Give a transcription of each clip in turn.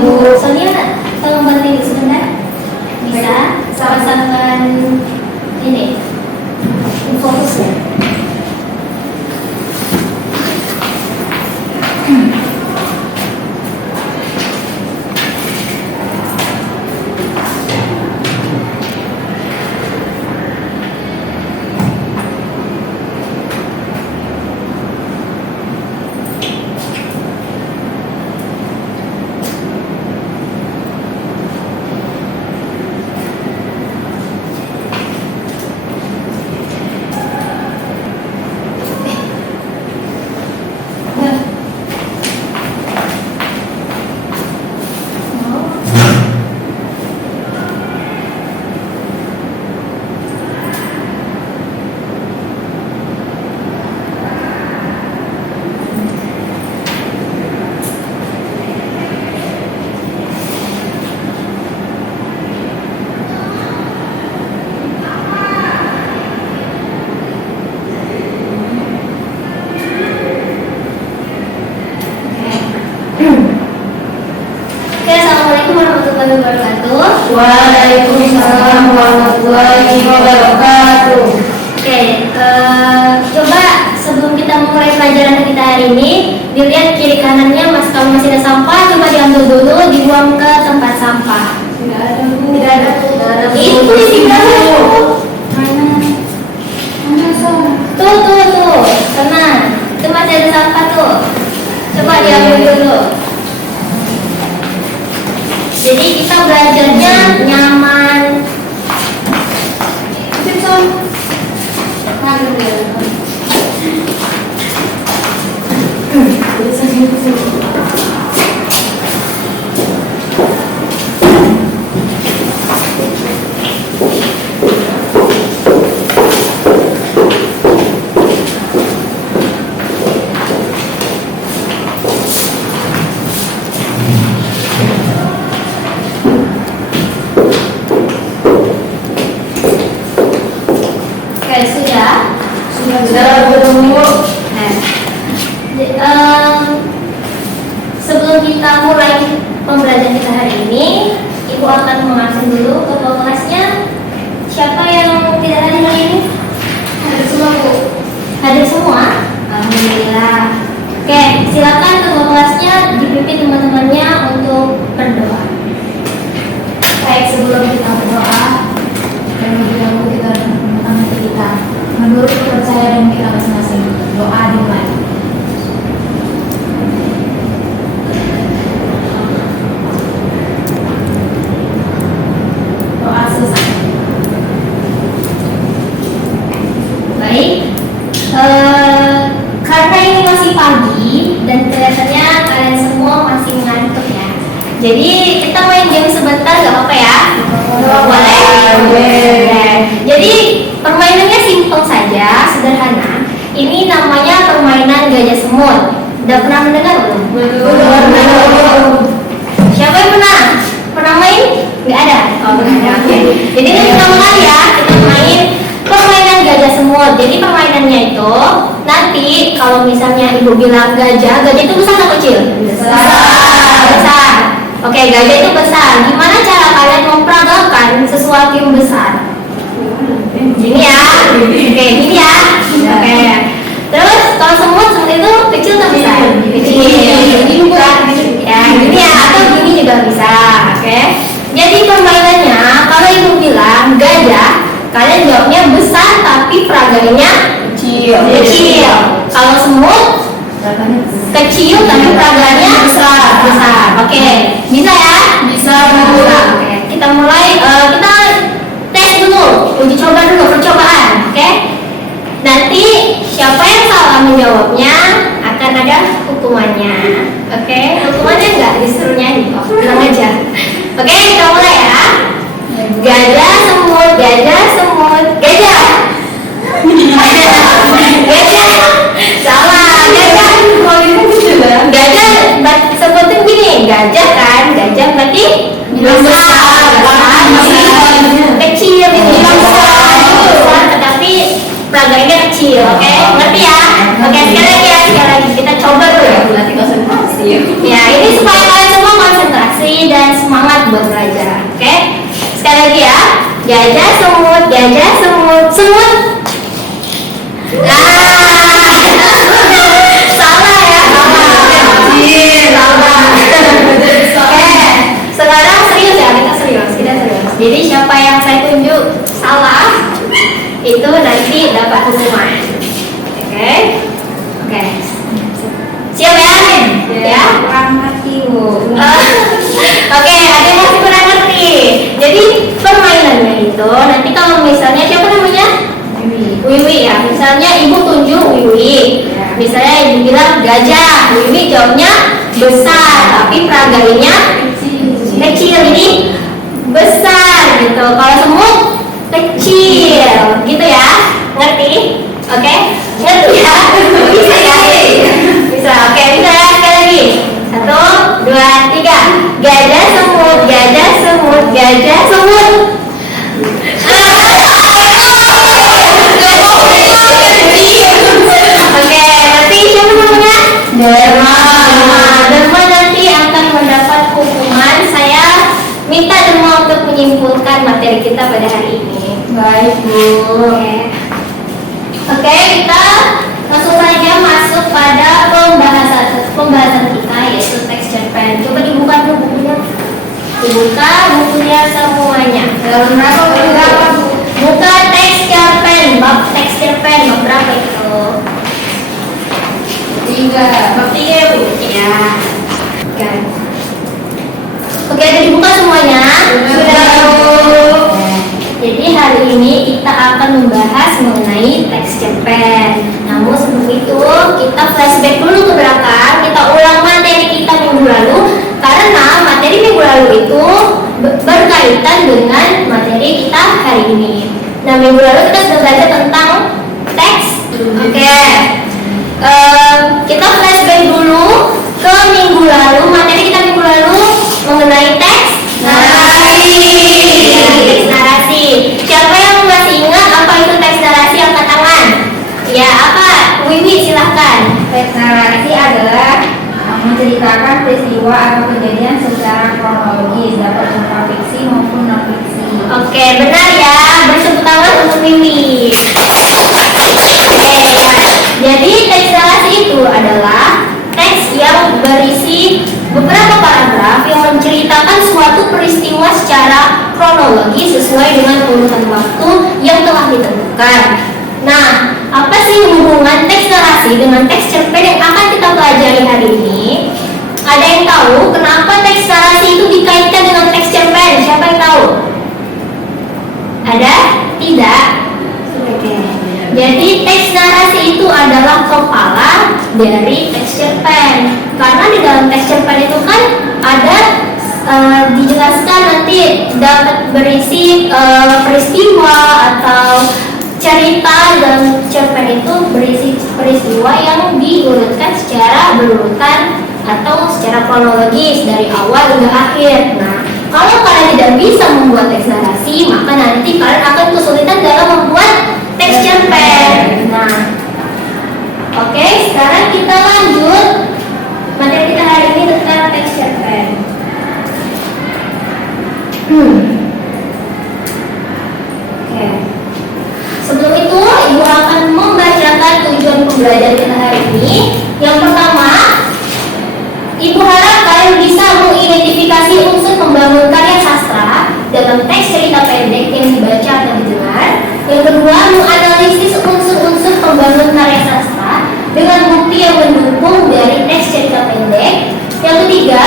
Bu Sonia, tolong bantu Ibu sebentar. Bisa sama-sama ini fokus ya. Waalaikumsalam warahmatullahi wabarakatuh. Oke, coba sebelum kita mulai pelajaran kita hari ini, dilihat kiri kanannya, mas kalau masih ada sampah, coba diambil dulu, dibuang ke tempat sampah. Tidak ada, Bu. Tidak ada, Bu. Itu di sebelah. Mana sana? Tuh, tenang. Itu masih ada sampah tuh. Coba diambil dulu. Jadi kita belajarnya nyaman. Simpson. Mana dia? Sebelum kita mulai pembelajaran kita hari ini, Ibu akan mengaksin dulu ketua kelasnya. Siapa yang tidak hadir hari ini? Hadir semua, Bu. Hadir semua? Alhamdulillah. Oke, silakan ketua kelasnya dipimpin teman-temannya untuk berdoa. Baik, sebelum kita berdoa dan lebih dahulu kita menemukan hati kita menurut kepercayaan kita masing-masing. Doa dimulai. Doa selesai. Baik, karena ini masih pagi dan kelihatannya kalian semua masih ngantuk ya. Jadi kita main game sebentar, gak apa-apa ya? Boleh. Jadi permainannya simpel saja, sederhana. Ini namanya permainan gajah semut. Udah pernah mendengar belum? Belum. Siapa yang pernah? Pernah main? Nggak ada? Oh, nggak ada. Oke. Jadi ini pertama kali ya kita main permainan gajah semut. Jadi permainannya itu nanti kalau misalnya ibu bilang gajah itu besar atau kecil? Besar. Oke, gajah itu besar. Gimana cara kalian memperagakan sesuatu yang besar? Gini ya. Oke, gini ya. Oke. Terus kalau semut itu kecil atau besar? Kecil. Ya, gini ya, atau gini juga bisa. Oke. Jadi permainannya kalau ibu bilang gajah, kalian jawabnya besar tapi peragainya kecil. Kalau semut kecil tapi peraganya besar. Oke. Bisa ya? Bisa, Bu. Oke. Kita mulai, kita tes dulu, uji coba dulu, percobaan. Oke. Nanti siapa yang salah menjawabnya akan ada hukumannya. Oke. Hukumannya enggak disuruh nyanyi kok, tenang aja. Oke, kita mulai ya. Gajah semut, gajah. Gajah. Salah, gajah. Gajah sebutin gini, gajah kan, gajah berarti besar, kecil ini besar, tetapi peragainya kecil. Oke, ngerti ya? Oke, sekali lagi kita coba dulu. Berarti konsentrasi ya. Ya, ini supaya kalian semua konsentrasi dan semangat buat belajar. Oke? Sekali lagi ya. Gajah semut, semut. Salah ya. Salah. Oke. Sekarang serius ya, kita serius. Jadi siapa yang saya tunjuk salah itu nanti dapat hukuman. Oke? Oke. Siap ya? Ya. Kurang ngerti, Bu. Oke, ada yang masih kurang ngerti. Jadi permainannya itu nanti kalau misalnya siapa namanya? Wiwi ya. Misalnya ibu tunjuk Wiwi. Misalnya ibu bilang gajah, Wiwi jawabnya besar, tapi peragainya kecil. Ini besar gitu. Kalau semut kecil, gitu ya. Ngerti? Oke? Ngerti ya? Bisa ya? Bisa. Oke, bisa ya? Sekali lagi. 1, 2, 3. Gajah semut. Oke, nanti siapa namanya? Derma nanti akan mendapat hukuman. Saya minta Derma untuk menyimpulkan materi kita pada hari ini. Baik, Bu. Oke, kita langsung saja masuk pada pembahasan kita, yaitu teks cerpen. Coba dibuka dulu bukunya. Dibuka bukunya semuanya. Berapa, Bu? Buka teks cerpen, bab teks cerpen bab berapa itu? 3. Bab 3 ya, Bu? Ya. Oke, udah dibuka semuanya? Sudah, Bu. Jadi hari ini kita akan membahas mengenai teks cerpen. Namun sebelum itu kita flashback dulu ke belakang. Kita ulang materi kita minggu lalu karena materi minggu lalu itu berkaitan dengan materi kita hari ini. Nah, minggu lalu kita sudah belajar tentang teks. Oke. Kita flashback dulu ke minggu lalu. Materi kita minggu lalu mengenai teks narasi. Siapa yang masih ingat apa itu teks narasi? Angkat tangan. Ya, apa? Wiwi, silahkan. Teks narasi adalah menceritakan peristiwa atau kejadian secara kronologis, dapat berupa fiksi maupun non fiksi. Oke, benar ya. Berseput tangan untuk Wiwi. Jadi teks narasi itu adalah teks yang berisi beberapa paragraf yang menceritakan suatu peristiwa secara kronologis sesuai dengan urutan waktu yang telah ditentukan. Nah, apa sih hubungan teks narasi dengan teks cerpen yang akan kita pelajari hari ini? Ada yang tahu kenapa teks narasi itu dikaitkan dengan teks cerpen? Siapa yang tahu? Ada? Tidak? Oke. Jadi teks narasi itu adalah kepala dari teks cerpen. Karena di dalam teks cerpen itu kan ada dijelaskan nanti dapat berisi peristiwa atau cerita, dan cerpen itu berisi peristiwa yang diurutkan secara berurutan atau secara kronologis dari awal hingga akhir. Nah, kalau kalian tidak bisa membuat teks narasi, maka nanti kalian akan kesulitan dalam membuat teks cerpen. Nah, oke, sekarang kita lanjut materi kita hari ini tentang teks cerpen. Oke. Sebelum itu, Ibu akan membacakan tujuan pembelajaran kita hari ini. Yang pertama, Ibu harap kalian bisa mengidentifikasi unsur pembangun karya sastra dalam teks cerita pendek yang dibaca atau didengar. Yang kedua, menganalisis unsur-unsur pembangun karya sastra dengan bukti yang mendukung dari teks cerita pendek. Yang ketiga,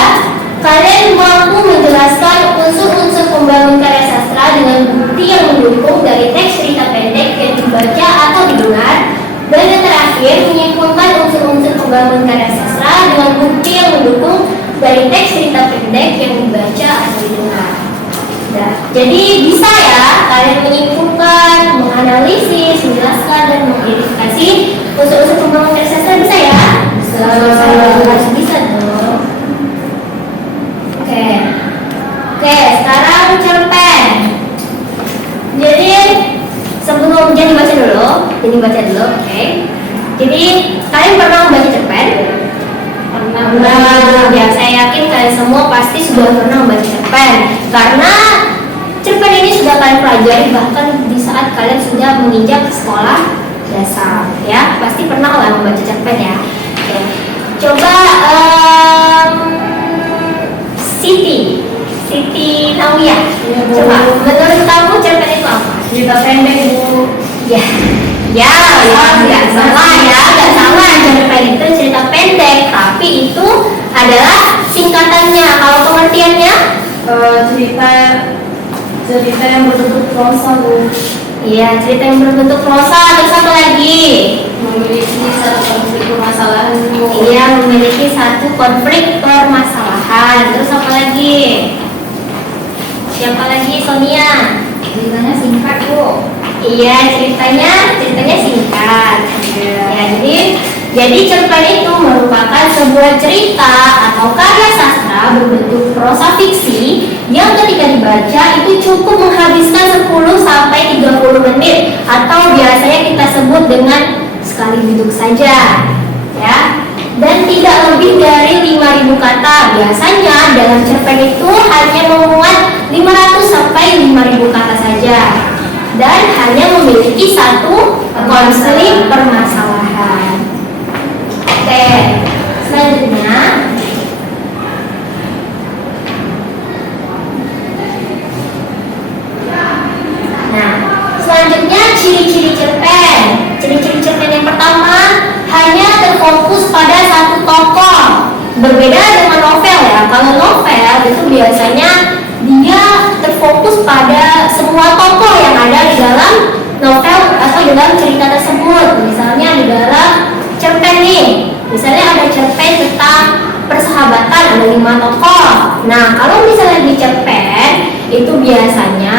kalian mampu menjelaskan unsur-unsur pembangun karya sastra dengan bukti yang mendukung dari teks cerita pendek yang dibaca atau didengar. Dan yang terakhir, menyimpulkan unsur-unsur pembangun karya sastra dengan bukti yang mendukung dari teks cerita pendek yang dibaca atau didengar. Nah, jadi bisa ya kalian menyimpulkan, menganalisis, menjelaskan, dan mengidentifikasi unsur-unsur pembangun karya sastra. Bisa ya? Harus bisa dong. Oke, sekarang cerpen. Jadi sebelum jadi baca dulu, oke. Jadi kalian pernah membaca cerpen? Nah, ya saya yakin kalian semua pasti sudah pernah membaca cerpen. Karena cerpen ini sudah kalian pelajari bahkan di saat kalian sudah menginjak sekolah dasar, ya. Pasti pernah lah membaca cerpen ya. Oke. Coba Siti Nawiyah. Coba menurut kamu cerpen itu apa? Cerita pendek, Bu. Ya, nggak salah ya, nggak salah. Cerpen itu cerita pendek, tapi itu adalah singkatannya. Kalau pengertiannya, cerita yang berbentuk prosa, Bu. iya cerita yang berbentuk prosa. Terus apa lagi? Memiliki satu konflik permasalahan, Bu. Iya, memiliki satu konflik permasalahan. Terus apa lagi? Siapa lagi, Sonia? Ceritanya singkat, Bu. Iya, ceritanya singkat. Ya, jadi cerpen itu merupakan sebuah cerita atau karya sastra berbentuk prosa fiksi yang ketika dibaca itu cukup menghabiskan 10 sampai 30 menit atau biasanya kita sebut dengan sekali duduk saja. Ya. Dan tidak lebih dari 5.000 kata. Biasanya dalam cerpen itu hanya memuat 500 sampai 5.000 kata saja. Dan hanya memiliki satu konflik permasalahan. Oke, selanjutnya ciri-ciri cerpen. Ciri-ciri cerpen yang pertama hanya terfokus pada satu tokoh. Berbeda dengan novel ya. Kalau novel itu biasanya dia terfokus pada semua tokoh yang ada di dalam novel atau di dalam cerita tersebut. Misalnya di dalam cerpen nih, misalnya ada cerpen tentang persahabatan, ada 5 tokoh. Nah, kalau misalnya di cerpen itu biasanya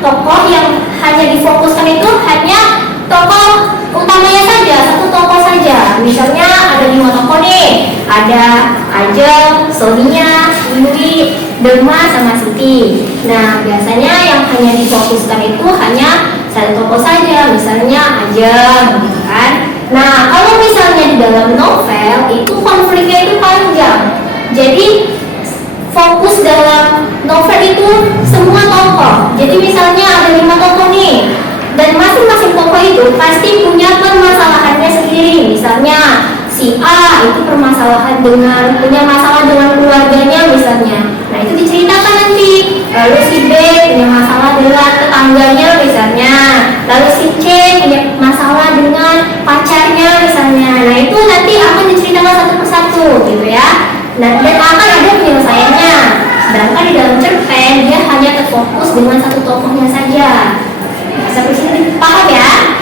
tokoh yang hanya difokuskan itu hanya tokoh utamanya saja, satu tokoh saja. Misalnya ada 5 tokoh nih, ada Ajeng, Sonia, Yui, Dema, sama Siti. Nah, biasanya yang hanya difokuskan itu hanya satu tokoh saja, misalnya Ajeng, gitu kan. Nah, kalau misalnya di dalam novel itu konfliknya itu panjang. Jadi fokus dalam novel itu semua tokoh. Jadi misalnya ada 5 tokoh nih, dan masing-masing tokoh itu pasti punya permasalahannya sendiri. Misalnya si A itu punya masalah dengan keluarganya misalnya. Nah, itu diceritakan nanti. Lalu si B punya masalah dengan tetangganya misalnya. Lalu si C punya masalah dengan pacarnya misalnya. Nah, itu nanti akan diceritakan satu persatu gitu ya. Nah, dan akan ada penyelesaiannya. Sedangkan di dalam cerpen dia hanya terfokus dengan satu tokohnya saja. Sampai sini paham ya?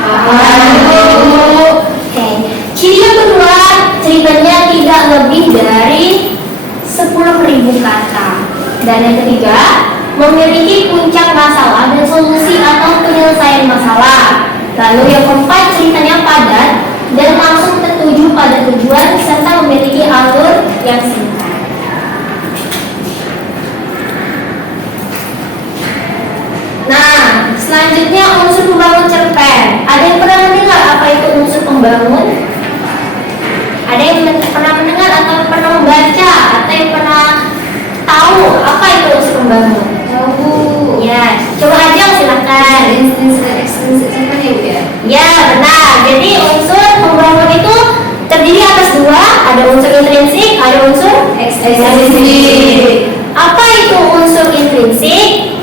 Oke. Ciri yang kedua, ceritanya tidak lebih dari 10.000 kata. Dan yang ketiga, memiliki puncak masalah dan solusi atau penyelesaian masalah. Lalu yang keempat, ceritanya padat dan langsung tertuju pada tujuan serta memiliki alur yang singkat. Nah, selanjutnya unsur pembangun cerpen. Ada yang pernah mendengar apa itu unsur pembangun? Ada yang pernah mendengar atau pernah membaca atau yang pernah tahu apa itu unsur pembangun? Tahu. Ya, coba aja silakan. Ekstensi cerpen ya, Bu ya? Ya, benar. Jadi unsur pembangun itu terdiri atas 2, ada unsur intrinsik, ada unsur ekstrinsik. Apa itu unsur intrinsik?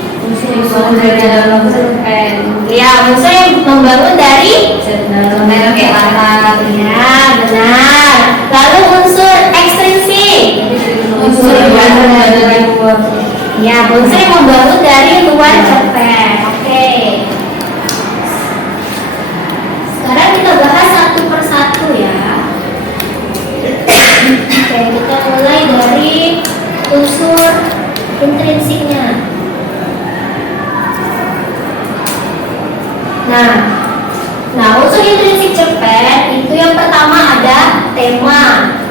Unsur dari dalam cerpen. Ya, unsur yang membangun dari Dalam kayak latar. ya, benar. Lalu unsur ekstrinsik. Unsur yang berada dari luar. Ya, unsur yang membangun dari luar cerpen. Oke. Sekarang kita bahas satu persatu ya. Oke, kita mulai dari unsur intrinsiknya. Nah, unsur intrinsik cerpen itu yang pertama ada tema.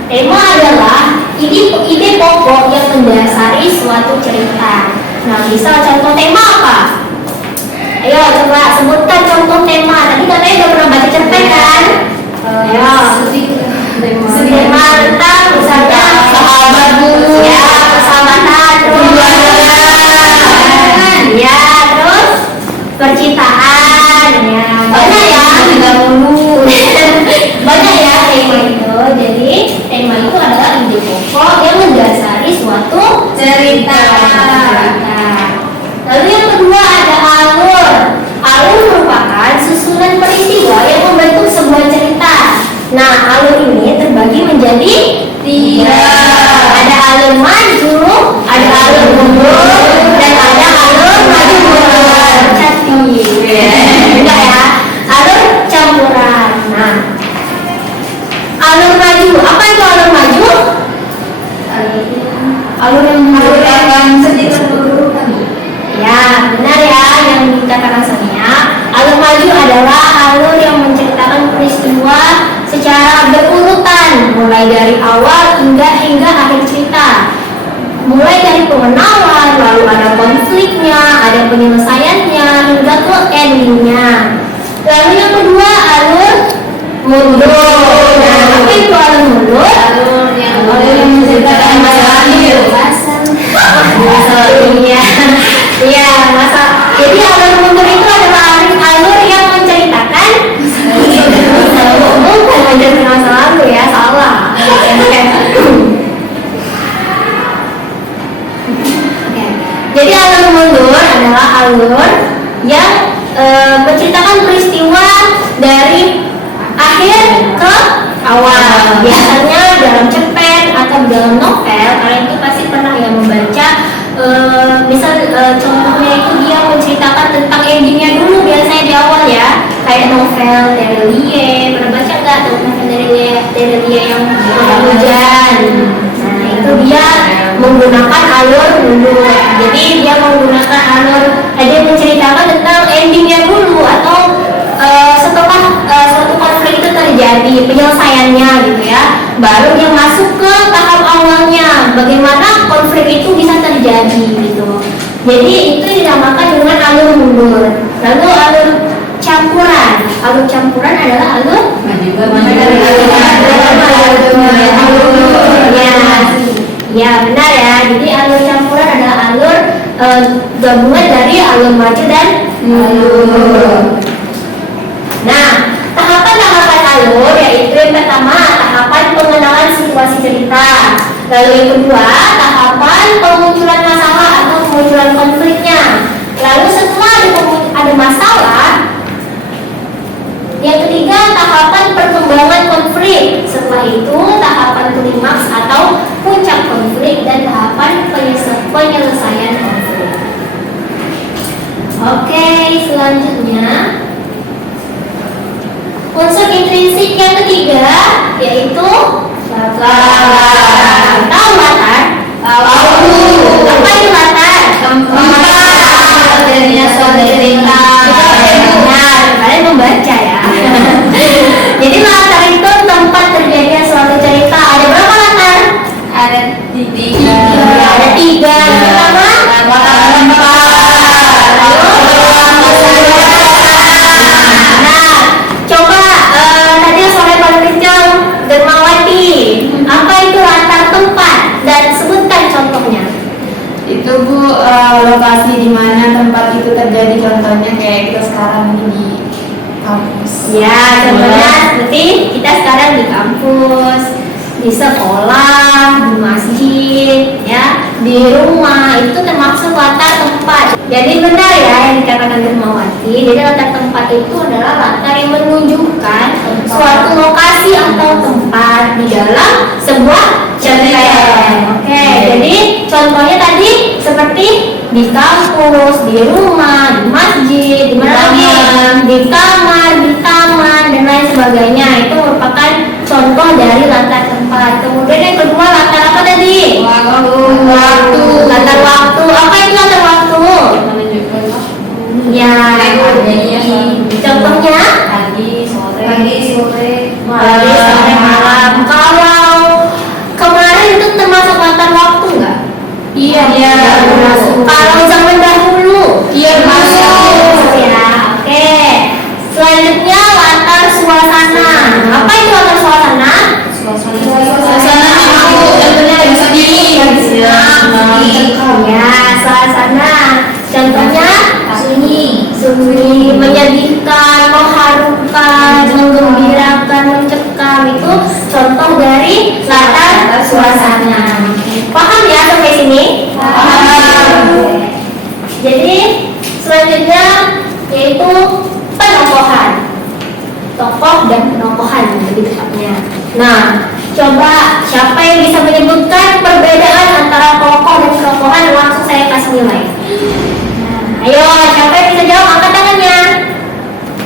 Tema adalah ide pokok yang mendasari suatu cerita. Nah, misal contoh tema apa? Ayo coba sebutkan contoh tema. Tadi katanya udah pernah baca cerpen kan? Ayo. Tema Tema tentang misalnya Apa itu alur maju? Alur yang menceritakan cerita berurutan. Ya, benar ya yang dikatakan Sonia. Alur maju adalah alur yang menceritakan peristiwa secara berurutan, mulai dari awal hingga akhir cerita. Mulai dari pengenalan, lalu ada konfliknya, ada penyelesaiannya, hingga ke endingnya. Lalu yang kedua, alur mundur. Nah, apa itu alur mundur? Alur yang menceritakan masa lalu. Iya, iya, masa. Jadi alur mundur itu adalah alur yang menceritakan bukan menceritakan masa lalu ya, salah. Jadi alur mundur adalah alur yang menceritakan peristiwa dari akhir ke awal. Biasanya dalam cerpen atau dalam novel, kalian itu pasti pernah ya membaca. Misal contohnya itu dia menceritakan tentang endingnya dulu biasanya di awal ya, kayak novel Terelie. Pernah baca nggak novel Terelie yang hujan? Nah itu dia menggunakan alur mundur. Jadi dia menggunakan alur, dia menceritakan tentang endingnya dulu atau setelah suatu konflik itu terjadi, penyelesaiannya gitu ya, baru dia masuk ke tahap awalnya, bagaimana konflik itu bisa terjadi gitu. Jadi itu dinamakan dengan alur mundur. Lalu alur campuran adalah alur ya benar ya. Jadi alur campuran adalah alur gabungan dari alur maju dan mundur. Nah, tahapan-tahapan alur yaitu yang pertama tahapan pengenalan situasi cerita, lalu yang kedua tahapan pemunculan masalah atau pemunculan konfliknya, lalu setelah ada masalah, yang ketiga tahapan perkembangan konflik, setelah itu tahapan klimaks atau puncak konflik, dan tahapan penyelesaian konflik. Oke, selanjutnya unsur intrinsik yang ketiga yaitu latar. Tahu latar? Tahu. Apa itu latar? Tempat terjadinya suatu cerita. Benar, kalian membaca ya. Jadi latar itu tempat terjadinya suatu cerita. Ada berapa latar? Ada tiga. Ada tiga. Yang pertama coba tadi sore paling kencang Dermawati, apa itu latar tempat dan sebutkan contohnya. Itu Bu, lokasi di mana tempat itu terjadi, contohnya kayak kita sekarang ini di kampus. Ya, contohnya seperti kita sekarang di kampus, di sekolah, di masjid, ya, di rumah, itu termasuk latar tempat. Jadi benar ya yang dikatakan Dermawati. Jadi latar tempat itu adalah latar yang menunjukkan suatu lokasi atau tempat di dalam sebuah cerpen. Oke, jadi contohnya tadi seperti di kampus, di rumah, di masjid, di mana lagi? Di kamar, di taman, dan lain sebagainya. Itu merupakan contoh dari latar tempat. Kemudian yang kedua latar apa tadi? Waktu. Latar waktu. Apa itu latar waktu? Menunjukkan waktu. Ya, contohnya Pagi, sore, malam. Kalau kemarin itu termasuk latar waktu nggak? Iya. Termasuk. Kalau zaman dahulu, Iya, masuk ya. Oke. Selanjutnya latar suasana. Apa itu latar suasana? Suasana aku contohnya bisa nyanyi. Ya, suasana. Contohnya sunyi, menyedihkan, mengharukan, menggembirakan, mencekam, itu contoh dari latar suasana. Paham ya sampai sini? Paham. Jadi selanjutnya yaitu penokohan. Tokoh dan penokohan lebih tepatnya. Nah, coba siapa yang bisa menyebutkan perbedaan antara tokoh dan penokohan, langsung saya kasih nilai. Ayo, siapa yang bisa jawab, angkat tangannya.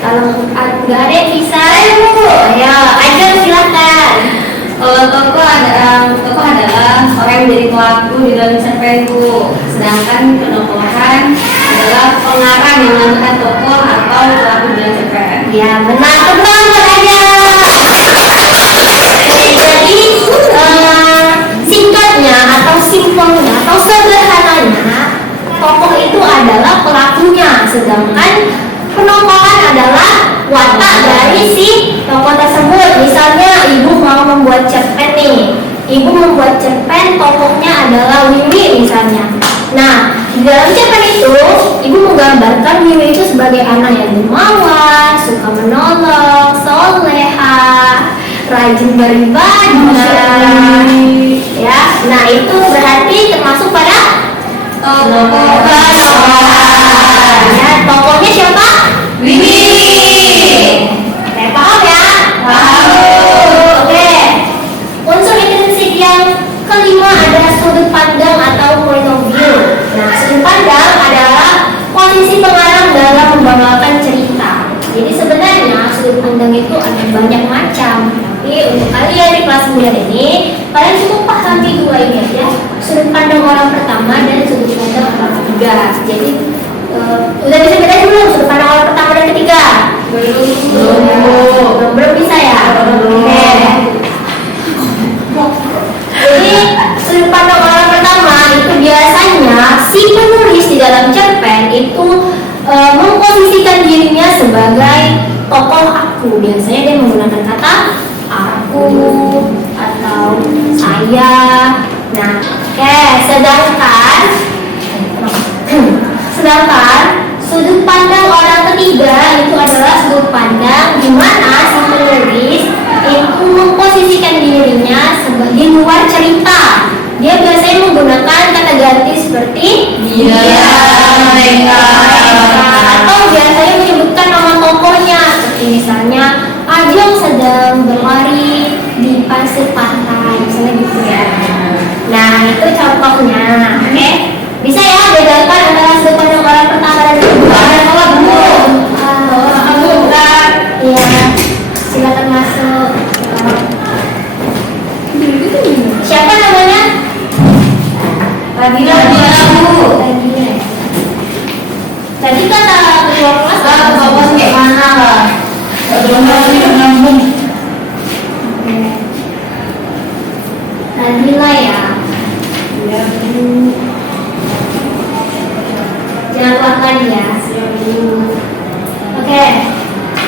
Kalau nggak ada yang bisa, ayo, ajeng silakan. Kalau menjelaskan penokohan adalah pengarang yang mengangkat tokoh atau pelaku dalam cerpen. Ya benar, teman aja. Jadi singkatnya atau simpelnya atau sederhananya, tokoh itu adalah pelakunya, sedangkan penokohan adalah watak dari si tokoh tersebut. Misalnya ibu mau membuat cerpen nih, ibu membuat cerpen, tokohnya adalah Wiwi misalnya. Nah, di dalam cerpen itu ibu menggambarkan Wiwi itu sebagai anak yang dermawan, suka menolong, soleha, rajin beribadah. Ya, nah itu berarti termasuk pada tokoh. Ya, tokohnya siapa? Wiwi. Oke, paham ya? Paham. Oke. Unsur intrinsik yang kelima adalah sudut pandang atau point of view. Nah, sudut pandang adalah posisi pengarang dalam membawakan cerita. Jadi sebenarnya sudut pandang itu ada banyak macam. Tapi untuk kalian di kelas 9 ini, kalian cukup pahami dua ini aja. Sudut pandang orang pertama dan sudut pandang orang ketiga. Jadi udah bisa bedain belum sudut pandang orang pertama dan ketiga? Belum bisa ya? Oke. Jadi sudut pandang orang pertama itu biasanya si penulis di dalam cerpen itu memposisikan dirinya sebagai tokoh aku. Biasanya dia menggunakan kata aku atau saya. Nah, oke. Sedangkan sudut pandang orang ketiga itu adalah sudut pandang di mana si penulis itu memposisikan dirinya sebagai luar cerita. Dia biasanya menggunakan kata ganti seperti Dia, mereka. atau biasanya menyebutkan nama tokohnya seperti misalnya Ajeng sedang berlari di pasir pantai, misalnya gitu ya. Nah, itu contohnya. Oke, bisa ya bedakan antara sudut pandang orang pertama dan kedua. Ada kalau belum? Bukan. Iya. Silakan masuk. Siapa namanya? Radina, Bu. Tadi kata ketua kelas Bapak kayak mana lah? Belum nyambung. Nadila ya. Ya. Jangan lupakan ya. Oke.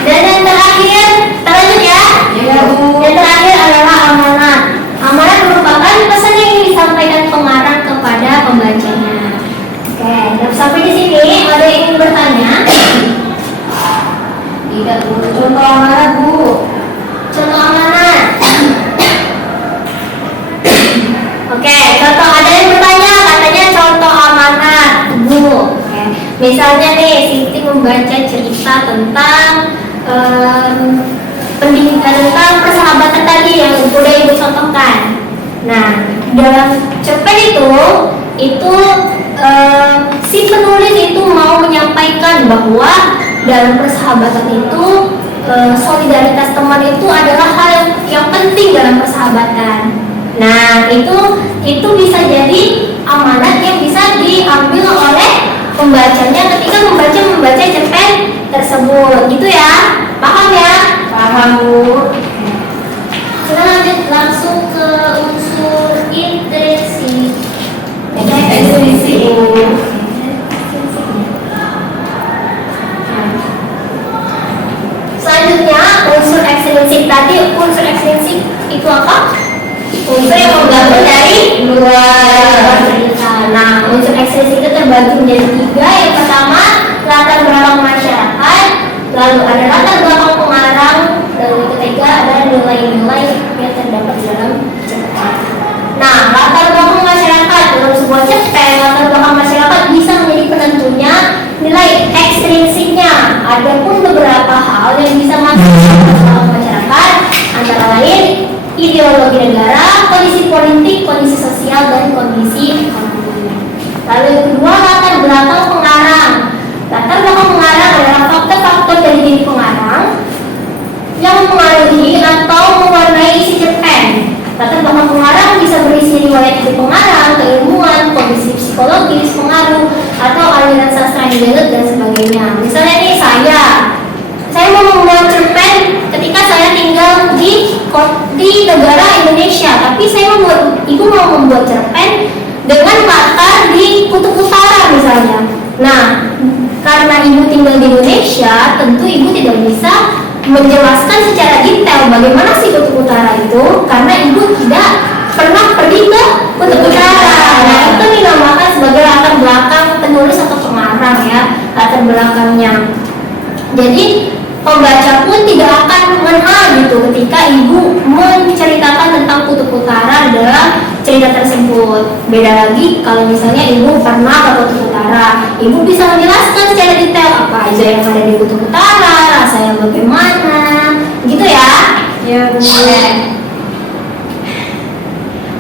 Dan yang terakhir, lanjut ya. Ya, Bu. Yang terakhir adalah amanat. Amanat merupakan pesan yang ingin disampaikan pengarang kepada pembacanya. Oke, sampai di sini ada yang ingin bertanya? Tidak, Bu. Contoh amanat, Bu. Contoh amanat. Oke, contoh ada yang bertanya katanya contoh amanat, Bu. Oke. Misalnya nih, Siti membaca cerita tentang pendidikan tentang persahabatan tadi yang udah ibu contohkan. Nah, dalam cerpen itu si penulis itu mau menyampaikan bahwa dalam persahabatan itu solidaritas teman itu adalah hal yang penting dalam persahabatan. Nah, itu bisa jadi amanat yang bisa diambil oleh pembacanya ketika membaca cerpen tersebut. Gitu ya. Paham ya? Paham, Bu. Kita lanjut langsung ke unsur intrinsik. Intrinsik. Selanjutnya unsur ekstrinsik. Tadi unsur ekstrinsik itu apa? Unsur yang menggambar dari luar cerita. Nah, unsur ekstrinsik itu terbagi menjadi 3. Yang pertama, latar belakang masyarakat, lalu ada latar belakang pengarang, dan yang ketiga ada nilai-nilai yang terdapat di dalam cerpen. Nah, latar belakang masyarakat dalam sebuah cerpen, latar belakang masyarakat bisa menjadi penentunya nilai ekstrinsiknya. Adapun beberapa hal yang bisa masuk ke latar belakang masyarakat antara lain ideologi negara, kondisi politik, kondisi sosial, dan kondisi ekonomi. Lalu yang kedua, latar belakang pengarang. Latar belakang pengarang adalah faktor-faktor dari diri pengarang yang mempengaruhi atau mewarnai isi cerpen. Latar belakang pengarang bisa berisi riwayat hidup pengarang, keilmuan, kondisi psikologis, pengaruh, negara Indonesia, tapi ibu mau membuat cerpen dengan latar di kutub utara misalnya. Nah, karena ibu tinggal di Indonesia, tentu ibu tidak bisa menjelaskan secara detail bagaimana sih kutub utara itu, karena ibu tidak pernah pergi ke kutub utara. Nah, itu dinamakan sebagai latar belakang penulis atau pengarang ya, latar belakangnya. Jadi pembaca pun tidak akan mengenal gitu ketika ibu menceritakan tentang kutub utara dalam cerita tersebut. Beda lagi kalau misalnya ibu pernah ke kutub utara, ibu bisa menjelaskan secara detail apa aja yang ada di kutub utara, rasanya bagaimana, gitu ya. Ya, Bu.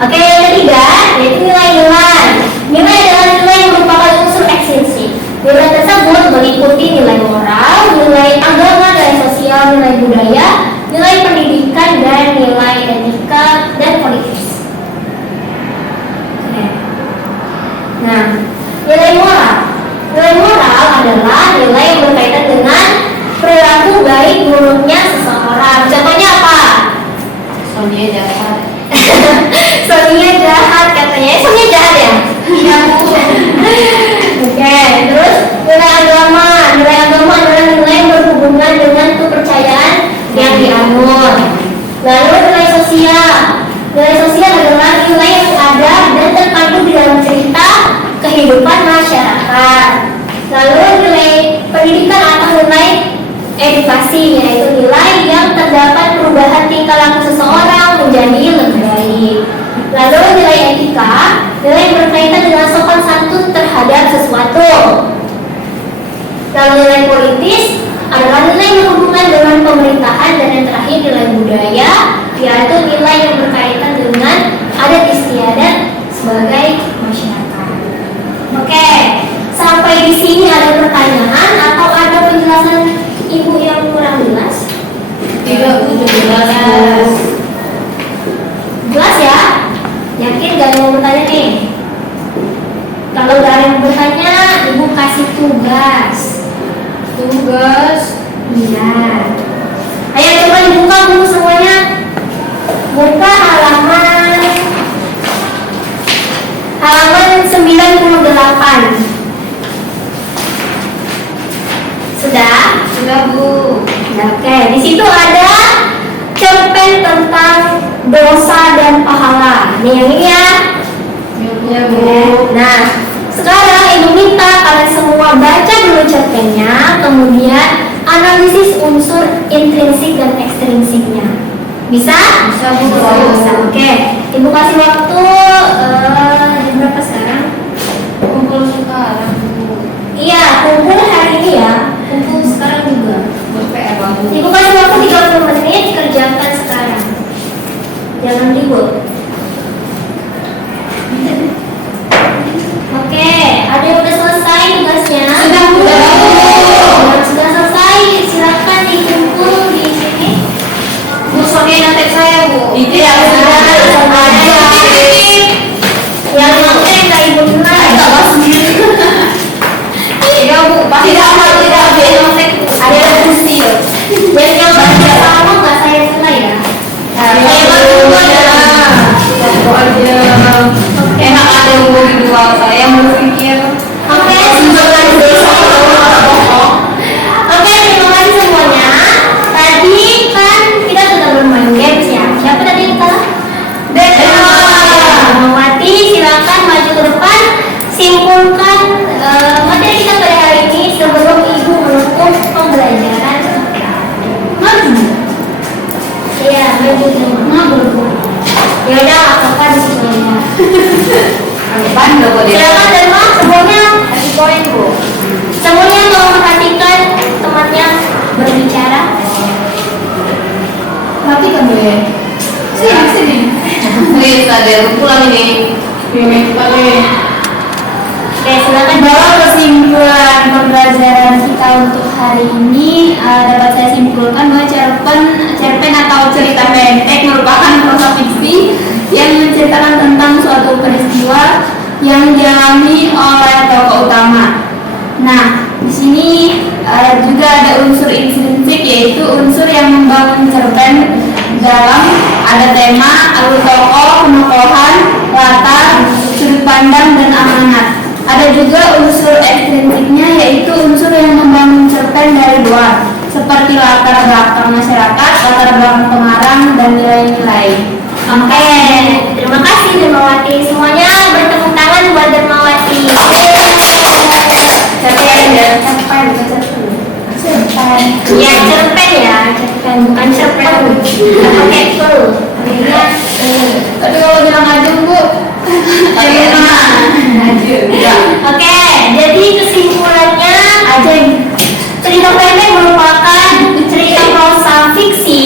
Oke, yang ketiga yaitu nilai-nilai. Nilai adalah nilai yang merupakan unsur eksistensi. Nilai tersebut meliputi nilai moral, nilai agama, nilai sosial, nilai budaya, nilai pendidikan, dan nilai etika dan politis. Oke. Nah, nilai moral. Nilai moral adalah nilai yang berkaitan dengan perilaku baik buruknya seseorang. Contohnya apa? Sonia jahat. Sonia jahat katanya. Sonia jahat ya? Iya, Bu. Oke, terus nilai agama. Nilai agama adalah nilai yang berhubungan dengan kepercayaan yang dianut. Lalu nilai sosial. Nilai sosial adalah nilai yang ada dan terkandung di dalam cerita kehidupan masyarakat. Lalu nilai pendidikan atau nilai edukasi, yaitu nilai yang terdapat perubahan tingkah laku seseorang menjadi lebih baik. Lalu nilai etika, nilai yang berkaitan dengan sopan santun terhadap sesuatu. Lalu nilai politis adalah nilai yang berhubungan dengan pemerintahan, dan yang terakhir nilai budaya, yaitu nilai yang berkaitan dengan adat istiadat sebagai masyarakat. Oke, sampai di sini ada pertanyaan atau ada penjelasan ibu yang kurang jelas? Tidak, Bu, jelas. Jelas ya? Yakin gak ada yang bertanya nih? Kalau gak ada yang bertanya, ibu kasih tugas. Tugas. Iya. Ayo coba dibuka dulu semuanya. Buka halaman 98. Sudah? Sudah, Bu. Oke, di situ ada cerpen tentang dosa dan pahala. Nih yang ini ya. Ya, Bu. Nah, sekarang ibu minta kalian semua baca dulu cerpennya, kemudian analisis unsur intrinsik dan ekstrinsiknya. Bisa? Bisa, Bu. Bisa. Oke, ibu kasih waktu jam berapa sekarang? Kumpul sekarang, Bu. Iya, kumpul hari ini ya. Kumpul sekarang juga. PR, Bu. Ibu kasih waktu 30 menit, kerjakan sekarang. Jangan ribut. Oke, ada yang udah selesai tugasnya? Sudah, Bu. Sudah selesai, silakan dikumpul di sini. Bu, Sonia nanti saya, Bu. Itu ya, sudah sama aja. Yang nanti nggak ibu kenal. Iya, Bu. Pasti dapat, tidak ada. Ada yang kecil. Jadi yang baca sama nggak saya selesai ya? Enak ada yang mau dijual, saya mau pikir. Oke, terima kasih. Oke, terima kasih semuanya. Tadi kan kita sudah bermain games ya. Siapa tadi yang kalah? Mati, silakan maju ke depan. Simpulkan materi kita pada hari ini sebelum ibu menutup pembelajaran. Iya, maju semua. Ya udah, apa di situ aja. Bandel kok dia. Silakan dan semuanya kasih poin, Bu. Semuanya mau memperhatikan temannya berbicara. Mati kan gue. Sini. Please, ada yang pulang ini. Oke, silakan. Dalam kesimpulan pembelajaran kita untuk hari ini dapat saya simpulkan bahwa cerpen atau cerita pendek merupakan prosa fiksi yang menceritakan tentang suatu peristiwa yang dialami oleh tokoh utama. Nah, di sini juga ada unsur intrinsik, yaitu unsur yang membangun cerpen dalam Ada tema, alur tokoh, penokohan, latar, sudut pandang, dan amanat. Ada juga unsur ekstrinsiknya, yaitu unsur yang membangun cerpen dari luar, seperti latar belakang masyarakat, latar belakang pengarang, dan nilai-nilai. Oke, terima kasih Dermawati. Semuanya bertepuk tangan buat Dermawati. Cerpen ya, cerpen, bukan cerpen. Cerpen. Ya, cerpen ya, cerpen bukan cerpen. Oke, cool. Tapi kalau bilang ajeng, Bu. Ajeng. Oke, jadi kesimpulannya Ajeng. cerita pendek merupakan cerita prosa fiksi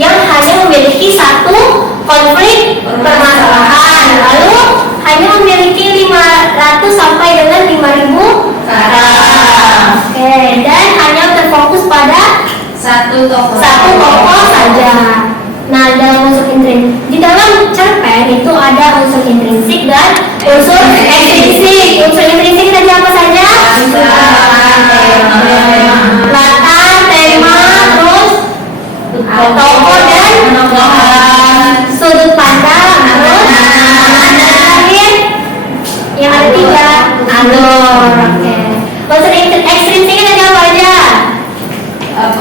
yang hanya memiliki satu konflik permasalahan, lalu hanya memiliki 500 sampai dengan 5.000 kata. Oke, dan hanya terfokus pada Satu tokoh saja. Nah, dalam unsur intrinsik, di dalam cerpen itu ada unsur intrinsik dan unsur ekstrinsik. Unsur intrinsik tadi apa saja? Latar, tema, terus tokoh dan sudut pandang, terus dan terakhir yang ada 3 alur. Oke. Unsur ekstrinsik tadi apa aja?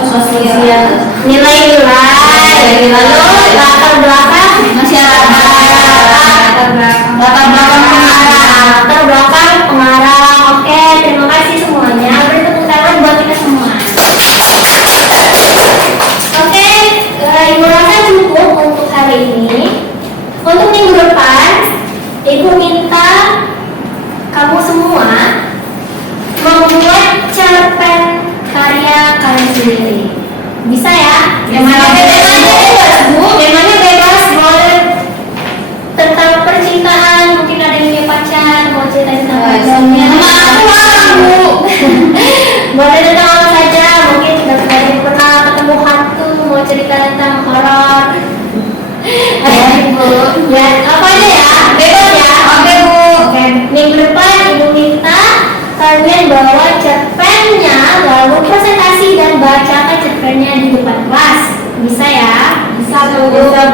sosial. Nilai-nilai, lalu latar belakang Masyarakat. latar belakang pengarang. Oke, terima kasih semuanya. Beri tepuk tangan buat kita semua. Oke, Ibu rasa cukup untuk hari ini. Untuk minggu depan, Ibu minta kamu semua membuat cerpen karya kalian sendiri. Bisa ya? Temanya bebas, Bu. Temanya bebas, boleh tentang percintaan, mungkin ada yang punya pacar, mau cerita tentang pacarnya. Bu. Boleh tentang apa saja, mungkin ada yang pernah ketemu hantu, mau cerita tentang horor. Bu. Ya, apa aja ya? Bebas ya? Oke, Bu. Oke. Minggu depan Ibu minta kalian bawa cerpennya, lalu presentasi dan bacakan cerpennya di depan kelas. Bisa ya? Bisa,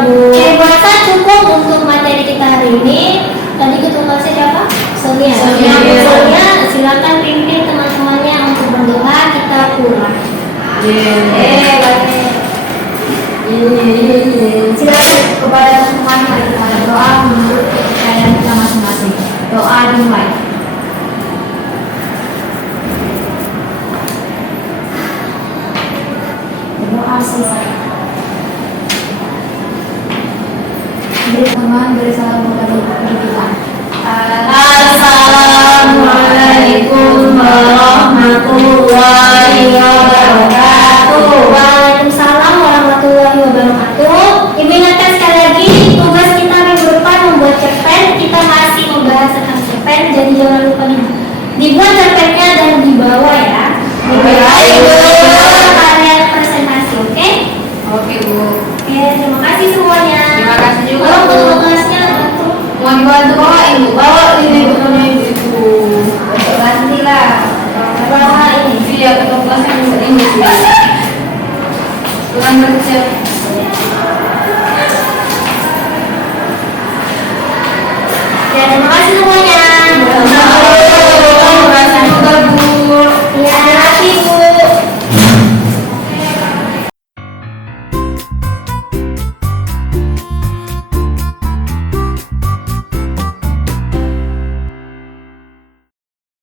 Bu. Oke, rasa cukup untuk materi kita hari ini. Tadi ketua kelasnya siapa? Sonia. Sonia, silakan pimpin teman-temannya untuk berdoa, kita pulang. Silakan kepada teman-teman, mari kita berdoa menurut kepercayaan kita masing-masing. Doa dimulai. Berdoa selesai. Beri teman, beri salam kepada guru kita. Assalamualaikum warahmatullahi wabarakatuh.